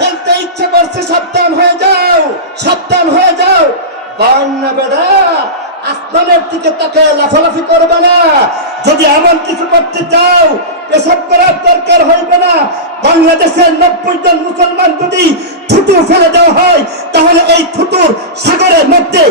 ফেলতে ইচ্ছে করছে সাবধান হয়ে যাও, সাবধান হয়ে যাও। বেড়া, আসমানের দিকে তাকে লাফালাফি করবে না। যদি এমন কিছু করতে চাও, পেশাব করার দরকার হইবে না। বাংলাদেশের নব্বই জন মুসলমান যদি থুতু ফেলে দেওয়া হয়, তাহলে এই থুতুর সাগরের মধ্যে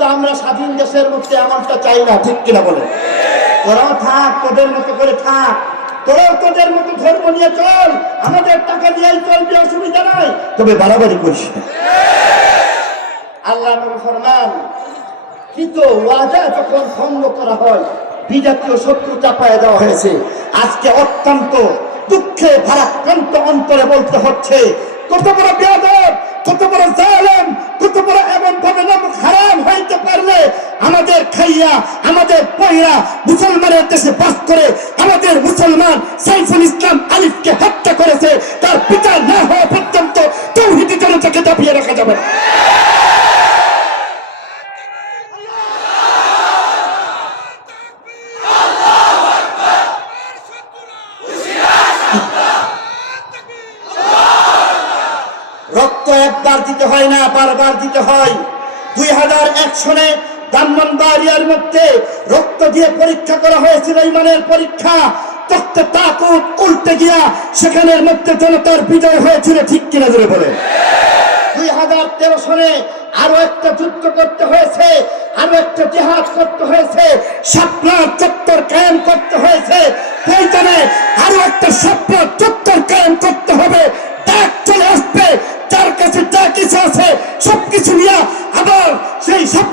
কিন্তু আমরা স্বাধীন দেশের মধ্যে এমনটা চাই না, ঠিক কিনা বলে তোরাও থাক, তোদের মতো করে থাক। তোরাও তোদের মতো ধর্ম নিয়ে চল, আমাদের টাকা দিয়েই চলবি, অসুবিধা নাই। তবে বাড়াবাড়ি করিস আল্লাহ ফরমান, কিন্তু ওয়াদা যখন ভঙ্গ করা হয়, বিজাতীয় শত্রু চাপায় দেওয়া হয়েছে। আজকে অত্যন্ত দুঃখে ভারাক্রান্ত অন্তরে বলতে হচ্ছে, কত বড় বেয়াদব, কত বড় জালেম কত বড় এমন ভাবে নামক হারাম হইতে পারলে আমাদের খাইয়া আমাদের মুসলমানের দেশে বাস করে আমাদের মুসলমান সাইফুল ইসলাম আলিফকে হত্যা করেছে, তার বিচার না হওয়া পর্যন্ত তৌহিদি জনতাকে দাবিয়ে রাখা যাবে রক্ত একবার দিতে হয় না, বারবার দিতে হয়। দুই হাজার এক সনে ব্রাহ্মণবাড়িয়ার মধ্যে রক্ত দিয়ে পরীক্ষা করা হয়েছিল, ইমানের পরীক্ষা। তত্ত্বে তাকুত উল্টে গিয়া সেখানের মধ্যে জনতার বিজয় হয়েছিল, ঠিক কিনা ধরে বলে দুই হাজার সনে আরও একটা যুদ্ধ করতে হয়েছে, আরও একটা জেহাদ করতে হয়েছে শাপলার চত্বর কায়েম করতে হয়েছে। প্রয়োজনে আরও একটা স্বপ্ন চত্বর কায়েম করতে হবে। ডাক চলে আসবে, যার কাছে যা কিছু আছে, সবকিছু নিয়ে আবার সেই স্বপ্নার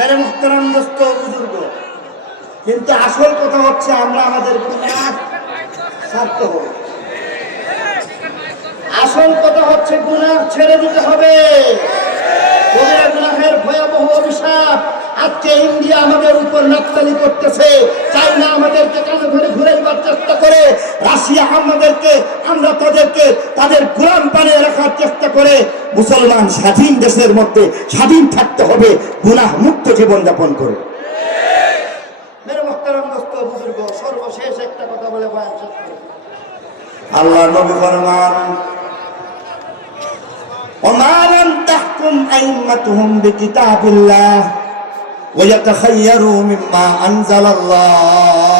মেরে মুখতারাম দোস্ত, বুজুর্গ। কিন্তু আসল কথা হচ্ছে আমরা আমাদের আসল কথা হচ্ছে গুণার ছেড়ে দিতে হবে। ভয়াবহ অভিশাপ আজকে ইন্ডিয়া আমাদের উপর নাকতালি করতেছে চাইনা আমাদেরকে কানে ধরে ঘুরে দেওয়ার চেষ্টা করে রাশিয়া আমাদেরকে আমরা তাদেরকে তাদের গোলাম বানিয়ে রাখার চেষ্টা করে মুসলমান স্বাধীন দেশের মধ্যে স্বাধীন থাকতে হবে গুনাহ মুক্ত জীবন যাপন করে মেরে মোহতারাম দোস্ত বুজুর্গ সর্বশেষ একটা কথা বলে বয়ান শেষ করি। আল্লাহ নবী ফরমান وما لم تحكم أئمتهم بكتاب الله ويتخيروا مما أنزل الله